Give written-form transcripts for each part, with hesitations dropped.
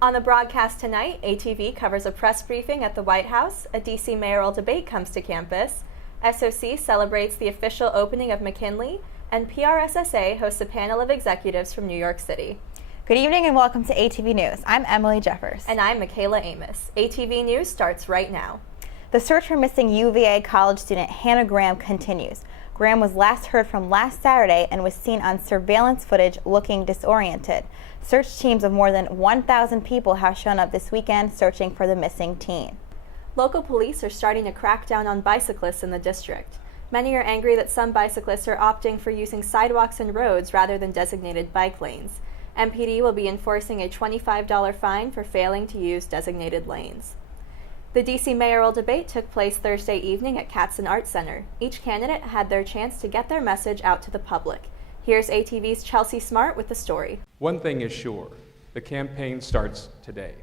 On the broadcast tonight, ATV covers a press briefing at the White House, a D.C. mayoral debate comes to campus, SOC celebrates the official opening of McKinley, and PRSSA hosts a panel of executives from New York City. Good evening and welcome to ATV News. I'm Emily Jeffers. And I'm Michaela Amos. ATV News starts right now. The search for missing UVA college student Hannah Graham continues. Graham was last heard from last Saturday and was seen on surveillance footage looking disoriented. Search teams of more than 1,000 people have shown up this weekend searching for the missing teen. Local police are starting to crack down on bicyclists in the district. Many are angry that some bicyclists are opting for using sidewalks and roads rather than designated bike lanes. MPD will be enforcing a $25 fine for failing to use designated lanes. The D.C. mayoral debate took place Thursday evening at Kathleen Arts Center. Each candidate had their chance to get their message out to the public. Here's ATV's Chelsea Smart with the story. One thing is sure, the campaign starts today.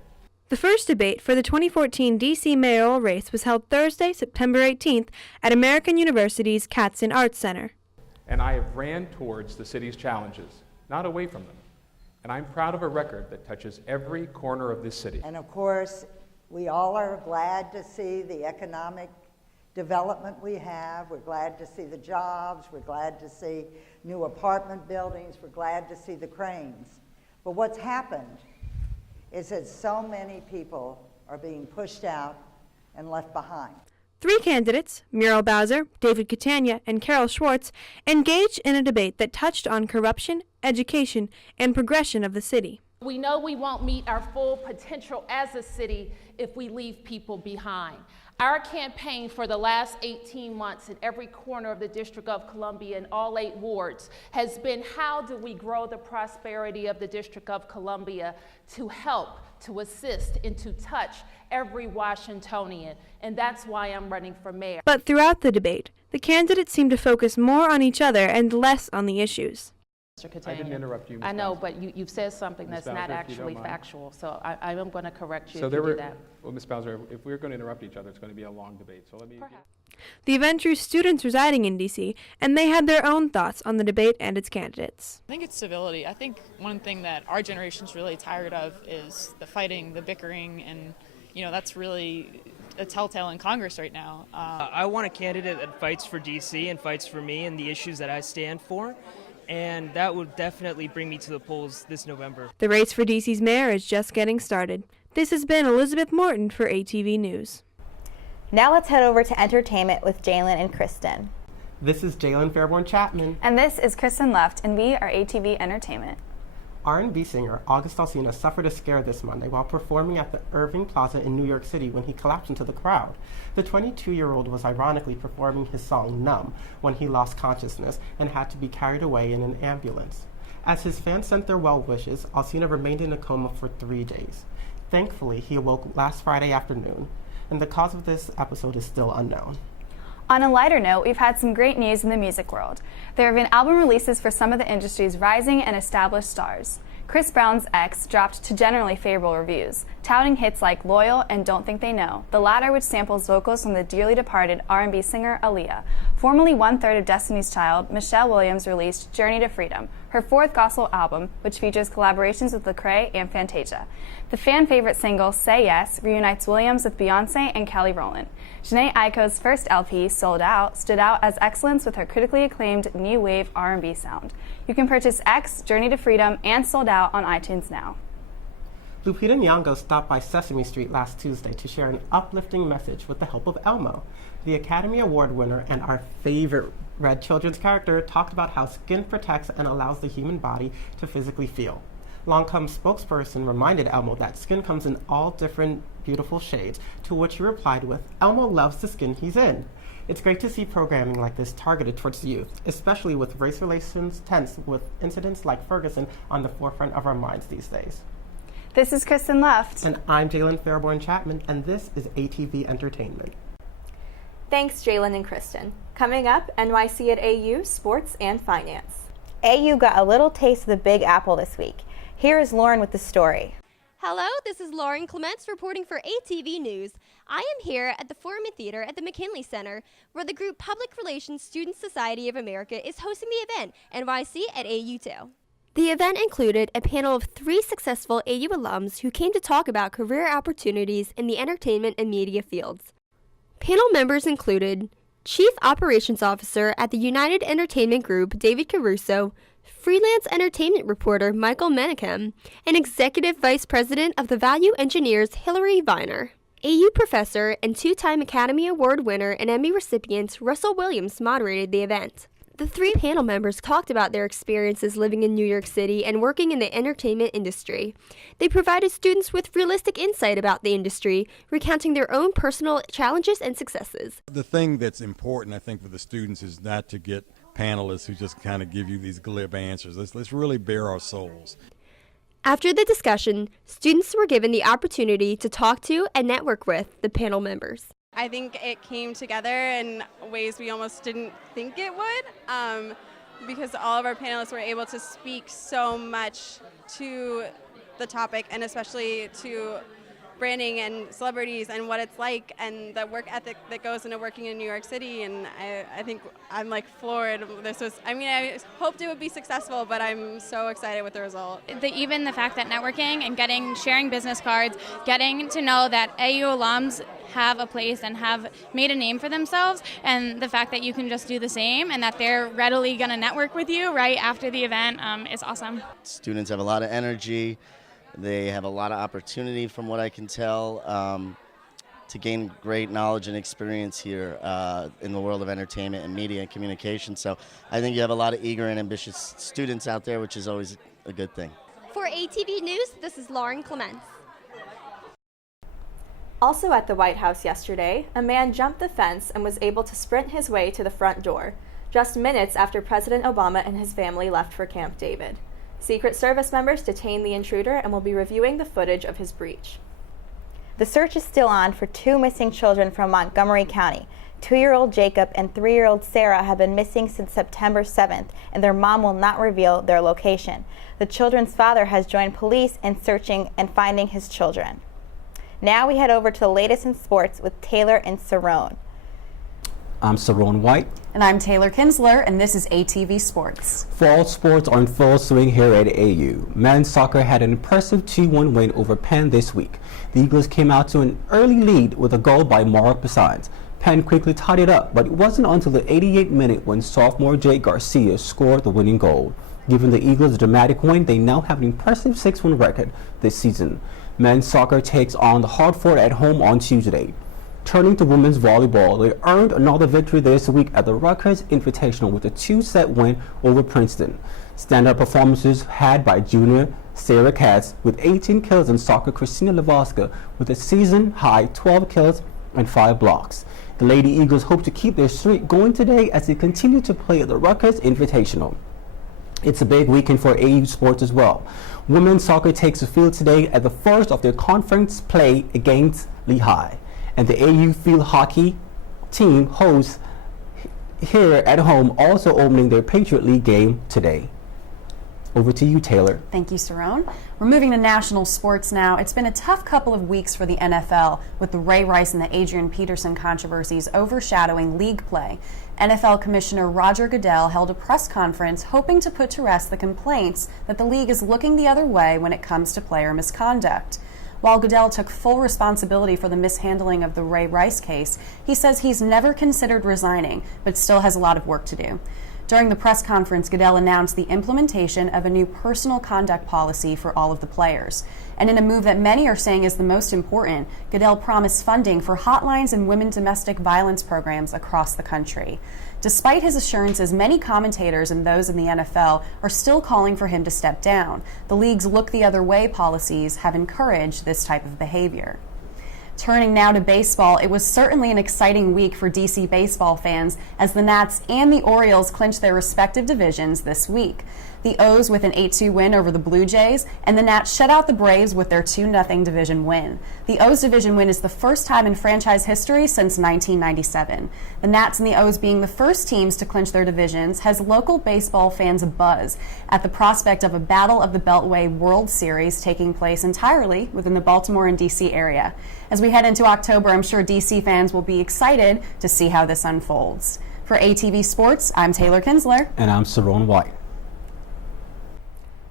The first debate for the 2014 D.C. mayoral race was held Thursday, September 18th at American University's Kathleen Arts Center. And I have ran towards the city's challenges, not away from them. And I'm proud of a record that touches every corner of this city. And of course, we all are glad to see the economic development we have. We're glad to see the jobs. We're glad to see new apartment buildings. We're glad to see the cranes. But what's happened is that so many people are being pushed out and left behind. Three candidates, Muriel Bowser, David Catania, and Carol Schwartz, engaged in a debate that touched on corruption, education, and progression of the city. We know we won't meet our full potential as a city if we leave people behind. Our campaign for the last 18 months in every corner of the District of Columbia in all 8 wards has been how do we grow the prosperity of the District of Columbia to help, to assist, and to touch every Washingtonian. And that's why I'm running for mayor. But throughout the debate, the candidates seemed to focus more on each other and less on the issues. I didn't interrupt you, Ms. I know, Bowser. but you've said something that's Bowser, not if you don't actually mind. factual, so I am going to correct you So if there you do were, that. well, Ms. Bowser, if we're going to interrupt each other, it's going to be a long debate. So let me. The event drew students residing in D.C., and they had their own thoughts on the debate and its candidates. I think it's civility. I think one thing that our generation's really tired of is the fighting, the bickering, and that's really a telltale in Congress right now. I want a candidate that fights for D.C. and fights for me and the issues that I stand for. And that would definitely bring me to the polls this November. The race for D.C.'s mayor is just getting started. This has been Elizabeth Morton for ATV News. Now let's head over to entertainment with Jalen and Kristen. This is Jalen Fairborn Chapman. And this is Kristen Left, and we are ATV Entertainment. R&B singer August Alsina suffered a scare this Monday while performing at the Irving Plaza in New York City when he collapsed into the crowd. The 22-year-old was ironically performing his song Numb when he lost consciousness and had to be carried away in an ambulance. As his fans sent their well wishes, Alsina remained in a coma for 3 days. Thankfully, he awoke last Friday afternoon, and the cause of this episode is still unknown. On a lighter note, we've had some great news in the music world. There have been album releases for some of the industry's rising and established stars. Chris Brown's X dropped to generally favorable reviews, touting hits like Loyal and Don't Think They Know, the latter which samples vocals from the dearly departed R&B singer Aaliyah. Formerly one-third of Destiny's Child, Michelle Williams released Journey to Freedom, her 4th gospel album, which features collaborations with Lecrae and Fantasia. The fan-favorite single, Say Yes, reunites Williams with Beyoncé and Kelly Rowland. Jhené Aiko's first LP, Sold Out, stood out as excellence with her critically acclaimed new wave R&B sound. You can purchase X, Journey to Freedom, and Sold Out on iTunes now. Lupita Nyong'o stopped by Sesame Street last Tuesday to share an uplifting message with the help of Elmo. The Academy Award winner and our favorite Red children's character talked about how skin protects and allows the human body to physically feel. Lancôme's spokesperson reminded Elmo that skin comes in all different beautiful shades, to which he replied with, "Elmo loves the skin he's in." It's great to see programming like this targeted towards youth, especially with race relations tense with incidents like Ferguson on the forefront of our minds these days. This is Kristen Left. And I'm Jalen Fairborn Chapman, and this is ATV Entertainment. Thanks, Jalen and Kristen. Coming up, NYC at AU, sports and finance. AU got a little taste of the Big Apple this week. Here is Lauren with the story. Hello, this is Lauren Clemence reporting for ATV News. I am here at the Foreman Theater at the McKinley Center, where the group Public Relations Student Society of America is hosting the event, NYC at AU2. The event included a panel of 3 successful AU alums who came to talk about career opportunities in the entertainment and media fields. Panel members included Chief Operations Officer at the United Entertainment Group, David Caruso, freelance entertainment reporter Michael Menachem, and Executive Vice President of the Value Engineers Hillary Viner. AU professor and 2-time Academy Award winner and Emmy recipient Russell Williams moderated the event. The 3 panel members talked about their experiences living in New York City and working in the entertainment industry. They provided students with realistic insight about the industry, recounting their own personal challenges and successes. The thing that's important, I think, for the students is not to get panelists who just kind of give you these glib answers. Let's really bare our souls. After the discussion, students were given the opportunity to talk to and network with the panel members. I think it came together in ways we almost didn't think it would, because all of our panelists were able to speak so much to the topic, and especially to branding and celebrities and what it's like and the work ethic that goes into working in New York City. And I think I'm like floored. I hoped it would be successful, but I'm so excited with the result. Even the fact that networking and sharing business cards, getting to know that AU alums have a place and have made a name for themselves, and the fact that you can just do the same and that they're readily going to network with you right after the event is awesome. Students have a lot of energy. They have a lot of opportunity, from what I can tell, to gain great knowledge and experience here in the world of entertainment and media and communication. So I think you have a lot of eager and ambitious students out there, which is always a good thing. For ATV News, this is Lauren Clemence. Also at the White House yesterday, a man jumped the fence and was able to sprint his way to the front door, just minutes after President Obama and his family left for Camp David. Secret Service members detained the intruder and will be reviewing the footage of his breach. The search is still on for 2 missing children from Montgomery County. 2-year-old Jacob and 3-year-old Sarah have been missing since September 7th, and their mom will not reveal their location. The children's father has joined police in searching and finding his children. Now we head over to the latest in sports with Taylor and Cerrone. I'm Cerrone White. And I'm Taylor Kinsler, and this is ATV Sports. Fall sports are in full swing here at AU. Men's soccer had an impressive 2-1 win over Penn this week. The Eagles came out to an early lead with a goal by Marcucci. Penn quickly tied it up, but it wasn't until the 88th minute when sophomore Jake Garcia scored the winning goal. Giving the Eagles a dramatic win, they now have an impressive 6-1 record this season. Men's soccer takes on the Hartford at home on Tuesday. Turning to women's volleyball, they earned another victory this week at the Rutgers Invitational with a 2-set win over Princeton. Standout performances had by junior Sarah Katz with 18 kills and soccer Christina Lavoska with a season-high 12 kills and 5 blocks. The Lady Eagles hope to keep their streak going today as they continue to play at the Rutgers Invitational. It's a big weekend for AU sports as well. Women's soccer takes the field today at the first of their conference play against Lehigh. And the AU field hockey team hosts here at home, also opening their Patriot League game today. Over to you, Taylor. Thank you, Cerrone. We're moving to national sports now. It's been a tough couple of weeks for the NFL, with the Ray Rice and the Adrian Peterson controversies overshadowing league play. NFL Commissioner Roger Goodell held a press conference hoping to put to rest the complaints that the league is looking the other way when it comes to player misconduct. While Goodell took full responsibility for the mishandling of the Ray Rice case, he says he's never considered resigning, but still has a lot of work to do. During the press conference, Goodell announced the implementation of a new personal conduct policy for all of the players. And in a move that many are saying is the most important, Goodell promised funding for hotlines and women domestic violence programs across the country. Despite his assurances, many commentators and those in the NFL are still calling for him to step down. The league's look the other way policies have encouraged this type of behavior. Turning now to baseball, it was certainly an exciting week for DC baseball fans as the Nats and the Orioles clinched their respective divisions this week. The O's with an 8-2 win over the Blue Jays, and the Nats shut out the Braves with their 2-0 division win. The O's division win is the first time in franchise history since 1997. The Nats and the O's being the first teams to clinch their divisions has local baseball fans abuzz at the prospect of a Battle of the Beltway World Series taking place entirely within the Baltimore and DC area. As we head into October, I'm sure DC fans will be excited to see how this unfolds. For ATV Sports, I'm Taylor Kinsler. And I'm Cerrone White.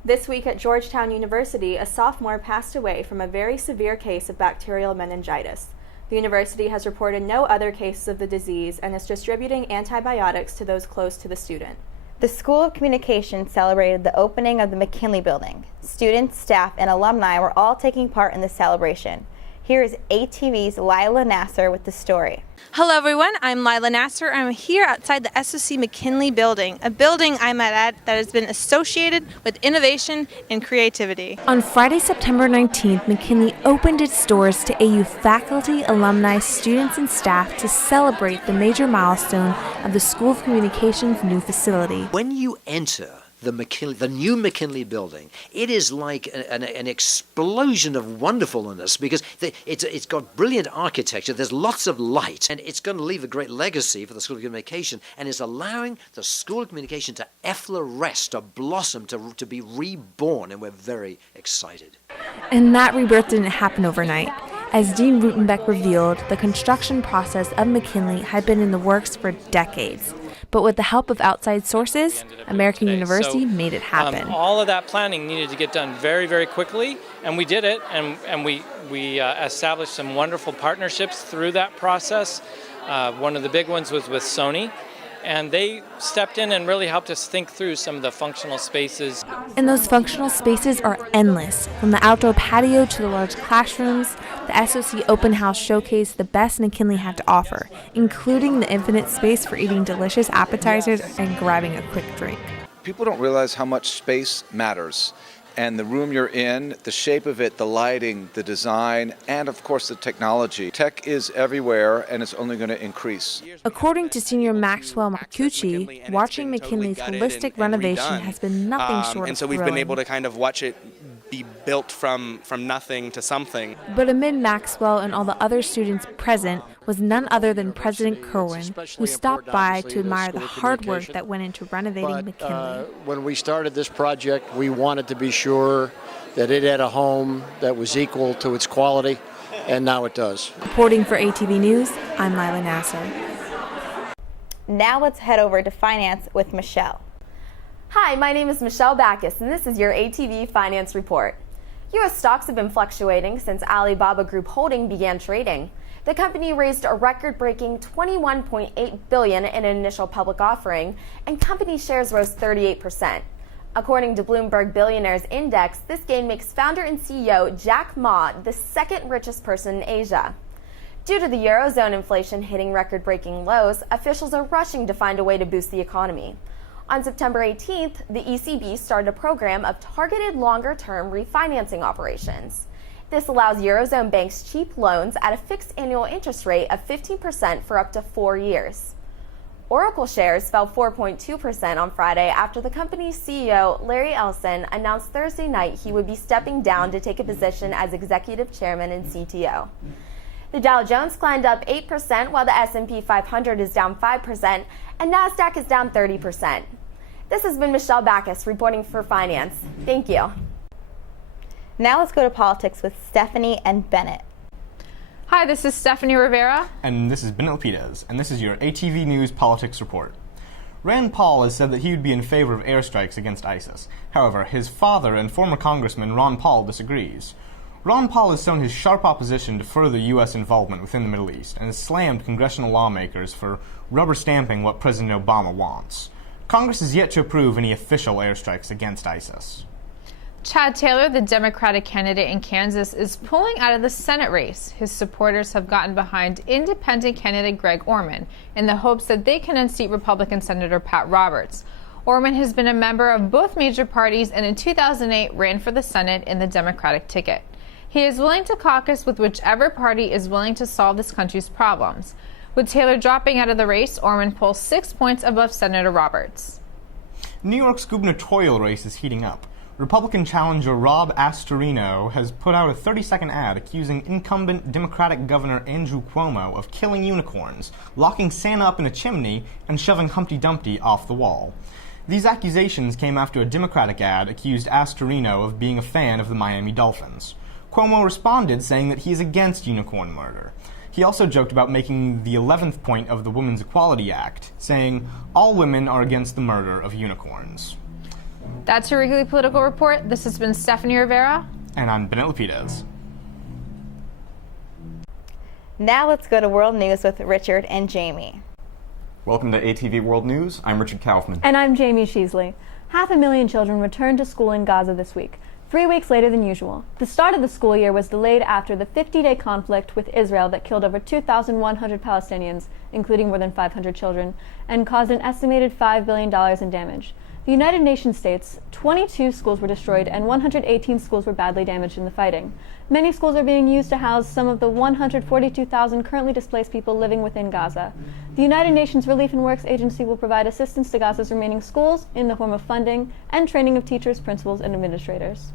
This week at Georgetown University, a sophomore passed away from a very severe case of bacterial meningitis. The university has reported no other cases of the disease and is distributing antibiotics to those close to the student. The School of Communication celebrated the opening of the McKinley Building. Students, staff, and alumni were all taking part in the celebration. Here is ATV's Lila Nasser with the story. Hello everyone, I'm Lila Nasser. I'm here outside the SOC McKinley building, a building I'm at that has been associated with innovation and creativity. On Friday, September 19th, McKinley opened its doors to AU faculty, alumni, students, and staff to celebrate the major milestone of the School of Communication's new facility. When you enter the new McKinley building, it is like an explosion of wonderfulness because it's got brilliant architecture, there's lots of light, and it's going to leave a great legacy for the School of Communication, and it's allowing the School of Communication to effloresce, to blossom, to be reborn, and we're very excited. And that rebirth didn't happen overnight. As Dean Rutenbeck revealed, the construction process of McKinley had been in the works for decades. But with the help of outside sources, American University made it happen. All of that planning needed to get done very, very quickly, and we did it, and we established some wonderful partnerships through that process. One of the big ones was with Sony, and they stepped in and really helped us think through some of the functional spaces. And those functional spaces are endless. From the outdoor patio to the large classrooms, the SOC Open House showcased the best McKinley had to offer, including the infinite space for eating delicious appetizers and grabbing a quick drink. People don't realize how much space matters. And the room you're in, the shape of it, the lighting, the design, and of course the technology. Tech is everywhere, and it's only going to increase. According to senior Maxwell Marcucci, watching McKinley's holistic renovation has been nothing short of thrilling. And so we've been able to kind of watch it be built from nothing to something. But amid Maxwell and all the other students present was none other than President Kerwin, who stopped by to admire the hard work that went into renovating McKinley. When we started this project, we wanted to be sure that it had a home that was equal to its quality, and now it does. Reporting for ATV News, I'm Lila Nasser. Now let's head over to finance with Michelle. Hi, my name is Michelle Backus, and this is your ATV Finance Report. U.S. stocks have been fluctuating since Alibaba Group Holding began trading. The company raised a record-breaking $21.8 billion in an initial public offering, and company shares rose 38%. According to Bloomberg Billionaires Index, this gain makes founder and CEO Jack Ma the second richest person in Asia. Due to the Eurozone inflation hitting record-breaking lows, officials are rushing to find a way to boost the economy. On September 18th, the ECB started a program of targeted longer-term refinancing operations. This allows Eurozone banks cheap loans at a fixed annual interest rate of 15% for up to 4 years. Oracle shares fell 4.2% on Friday after the company's CEO, Larry Ellison, announced Thursday night he would be stepping down to take a position as executive chairman and CTO. The Dow Jones climbed up 8%, while the S&P 500 is down 5%, and NASDAQ is down 30%. This has been Michelle Backus reporting for Finance. Thank you. Now let's go to politics with Stephanie and Bennett. Hi, this is Stephanie Rivera. And this is Bennett Lapidez, and this is your ATV News Politics Report. Rand Paul has said that he would be in favor of airstrikes against ISIS. However, his father and former Congressman Ron Paul disagrees. Ron Paul has shown his sharp opposition to further U.S. involvement within the Middle East and has slammed congressional lawmakers for rubber stamping what President Obama wants. Congress is yet to approve any official airstrikes against ISIS. Chad Taylor, the Democratic candidate in Kansas, is pulling out of the Senate race. His supporters have gotten behind independent candidate Greg Orman in the hopes that they can unseat Republican Senator Pat Roberts. Orman has been a member of both major parties and in 2008 ran for the Senate in the Democratic ticket. He is willing to caucus with whichever party is willing to solve this country's problems. With Taylor dropping out of the race, Orman pulls 6 points above Senator Roberts. New York's gubernatorial race is heating up. Republican challenger Rob Astorino has put out a 30-second ad accusing incumbent Democratic Governor Andrew Cuomo of killing unicorns, locking Santa up in a chimney, and shoving Humpty Dumpty off the wall. These accusations came after a Democratic ad accused Astorino of being a fan of the Miami Dolphins. Cuomo responded saying that he is against unicorn murder. He also joked about making the 11th point of the Women's Equality Act, saying, "All women are against the murder of unicorns." That's your weekly political report. This has been Stephanie Rivera. And I'm Bennett Lapidez. Now let's go to World News with Richard and Jamie. Welcome to ATV World News. I'm Richard Kaufman. And I'm Jamie Sheasley. 500,000 children returned to school in Gaza this week, 3 weeks later than usual. The start of the school year was delayed after the 50-day conflict with Israel that killed over 2,100 Palestinians, including more than 500 children, and caused an estimated $5 billion in damage. The United Nations states 22 schools were destroyed and 118 schools were badly damaged in the fighting. Many schools are being used to house some of the 142,000 currently displaced people living within Gaza. The United Nations Relief and Works Agency will provide assistance to Gaza's remaining schools in the form of funding and training of teachers, principals, and administrators.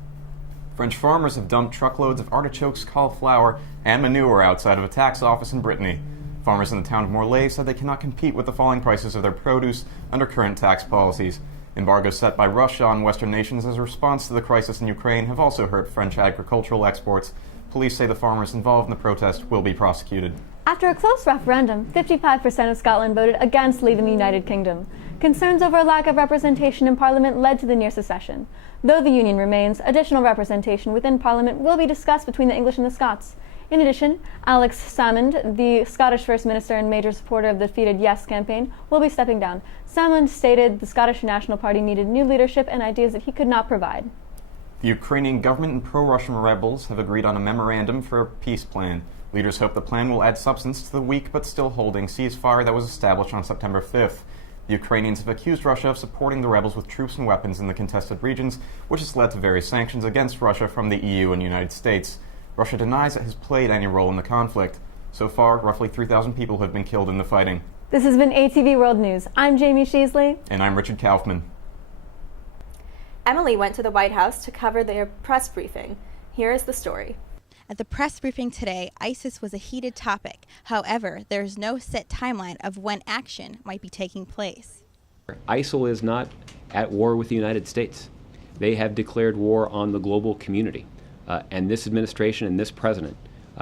French farmers have dumped truckloads of artichokes, cauliflower, and manure outside of a tax office in Brittany. Farmers in the town of Mosley said they cannot compete with the falling prices of their produce under current tax policies. Embargoes set by Russia on Western nations as a response to the crisis in Ukraine have also hurt French agricultural exports. Police say the farmers involved in the protest will be prosecuted. After a close referendum, 55% of Scotland voted against leaving the United Kingdom. Concerns over a lack of representation in Parliament led to the near secession. Though the Union remains, additional representation within Parliament will be discussed between the English and the Scots. In addition, Alex Salmond, the Scottish First Minister and major supporter of the defeated Yes campaign, will be stepping down. Salmond stated the Scottish National Party needed new leadership and ideas that he could not provide. The Ukrainian government and pro-Russian rebels have agreed on a memorandum for a peace plan. Leaders hope the plan will add substance to the weak but still holding ceasefire that was established on September 5th. The Ukrainians have accused Russia of supporting the rebels with troops and weapons in the contested regions, which has led to various sanctions against Russia from the EU and United States. Russia denies it has played any role in the conflict. So far, roughly 3,000 people have been killed in the fighting. This has been ATV World News. I'm Jamie Sheasley. And I'm Richard Kaufman. Emily went to the White House to cover their press briefing. Here is the story. At the press briefing today, ISIS was a heated topic. However, there is no set timeline of when action might be taking place. ISIL is not at war with the United States. They have declared war on the global community. And this administration and this president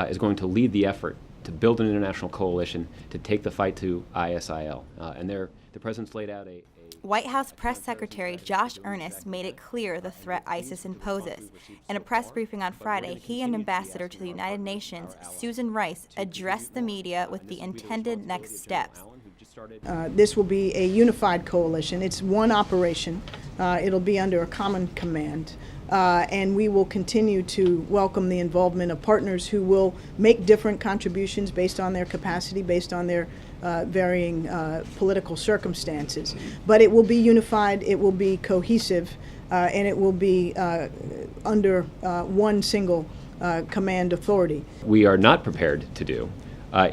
is going to lead the effort to build an international coalition to take the fight to ISIL. And the president's laid out a White House Press Secretary Josh Earnest made it clear the threat ISIS imposes. In a press briefing on Friday, he and Ambassador to the United Nations, Susan Rice, addressed the media with the intended next steps. This will be a unified coalition. It's one operation. It'll be under a common command. And we will continue to welcome the involvement of partners who will make different contributions based on their capacity, based on their varying political circumstances. But it will be unified, it will be cohesive, and it will be under one single command authority. We are not prepared to do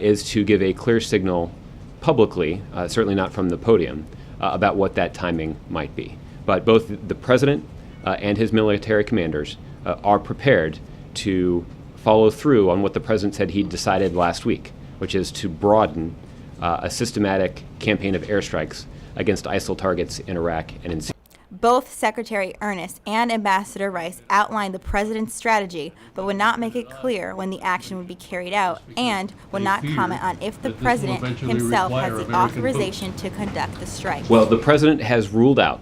is to give a clear signal publicly, certainly not from the podium, about what that timing might be. But both the president and his military commanders are prepared to follow through on what the president said he decided last week, which is to broaden a systematic campaign of airstrikes against ISIL targets in Iraq and in Syria. Both Secretary Earnest and Ambassador Rice outlined the president's strategy, but would not make it clear when the action would be carried out, and would not comment on if the president himself has the authorization to conduct the strike. Well, the president has ruled out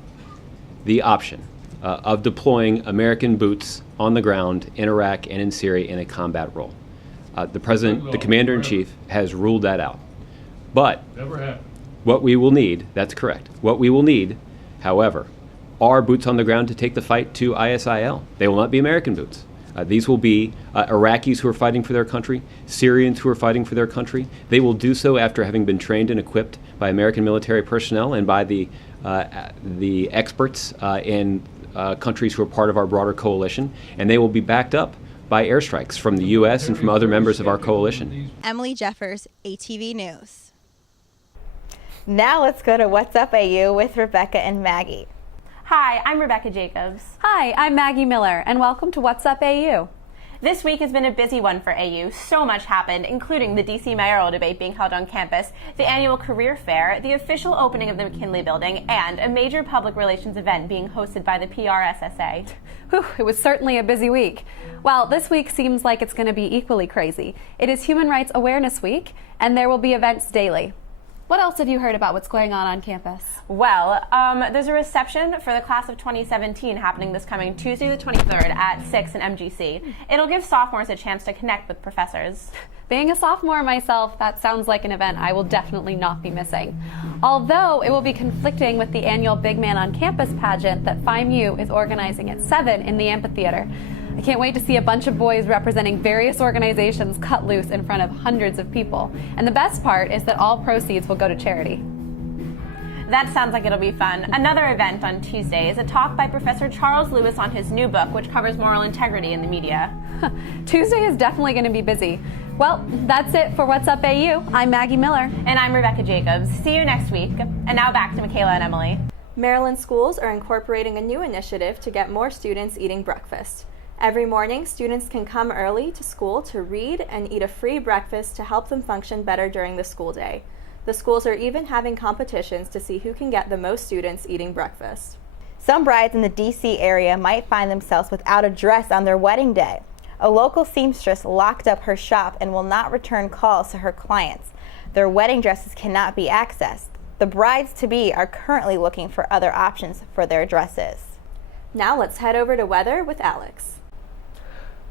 the option of deploying American boots on the ground in Iraq and in Syria in a combat role. The president, the commander-in-chief, has ruled that out. But what we will need, that's correct, what we will need, however, are boots on the ground to take the fight to ISIL. They will not be American boots. These will be Iraqis who are fighting for their country, Syrians who are fighting for their country. They will do so after having been trained and equipped by American military personnel and by the experts in countries who are part of our broader coalition, and they will be backed up by airstrikes from the U.S. and from other members of our coalition. Emily Jeffers, ATV News. Now let's go to What's Up AU with Rebecca and Maggie. Hi, I'm Rebecca Jacobs. Hi, I'm Maggie Miller, and welcome to What's Up AU. This week has been a busy one for AU. So much happened, including the DC mayoral debate being held on campus, the annual career fair, the official opening of the McKinley building, and a major public relations event being hosted by the PRSSA. Whew, it was certainly a busy week. Well, this week seems like it's going to be equally crazy. It is Human Rights Awareness Week, and there will be events daily. What else have you heard about what's going on campus? Well, there's a reception for the class of 2017 happening this coming Tuesday the 23rd at 6 in MGC. It'll give sophomores a chance to connect with professors. Being a sophomore myself, that sounds like an event I will definitely not be missing. Although it will be conflicting with the annual Big Man on Campus pageant that FIMU is organizing at 7 in the amphitheater. I can't wait to see a bunch of boys representing various organizations cut loose in front of hundreds of people. And the best part is that all proceeds will go to charity. That sounds like it'll be fun. Another event on Tuesday is a talk by Professor Charles Lewis on his new book, which covers moral integrity in the media. Tuesday is definitely going to be busy. Well, that's it for What's Up AU. I'm Maggie Miller. And I'm Rebecca Jacobs. See you next week. And now back to Michaela and Emily. Maryland schools are incorporating a new initiative to get more students eating breakfast. Every morning, students can come early to school to read and eat a free breakfast to help them function better during the school day. The schools are even having competitions to see who can get the most students eating breakfast. Some brides in the D.C. area might find themselves without a dress on their wedding day. A local seamstress locked up her shop and will not return calls to her clients. Their wedding dresses cannot be accessed. The brides-to-be are currently looking for other options for their dresses. Now let's head over to weather with Alex.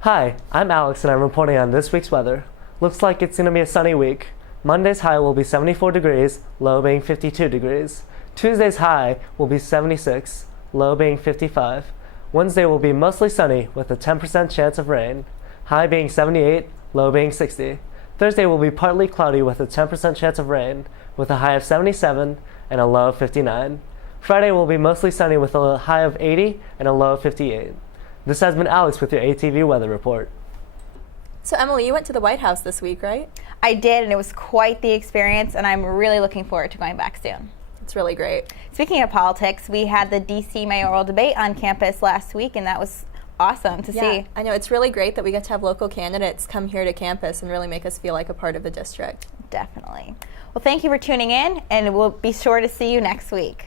Hi, I'm Alex and I'm reporting on this week's weather. Looks like it's going to be a sunny week. Monday's high will be 74 degrees, low being 52 degrees. Tuesday's high will be 76, low being 55. Wednesday will be mostly sunny with a 10% chance of rain, high being 78, low being 60. Thursday will be partly cloudy with a 10% chance of rain, with a high of 77 and a low of 59. Friday will be mostly sunny with a high of 80 and a low of 58. This has been Alex with your ATV weather report. So Emily, you went to the White House this week, right? I did, and it was quite the experience, and I'm really looking forward to going back soon. It's really great. Speaking of politics, we had the D.C. mayoral debate on campus last week, and that was awesome to see. I know, it's really great that we get to have local candidates come here to campus and really make us feel like a part of the district. Definitely. Well, thank you for tuning in, and we'll be sure to see you next week.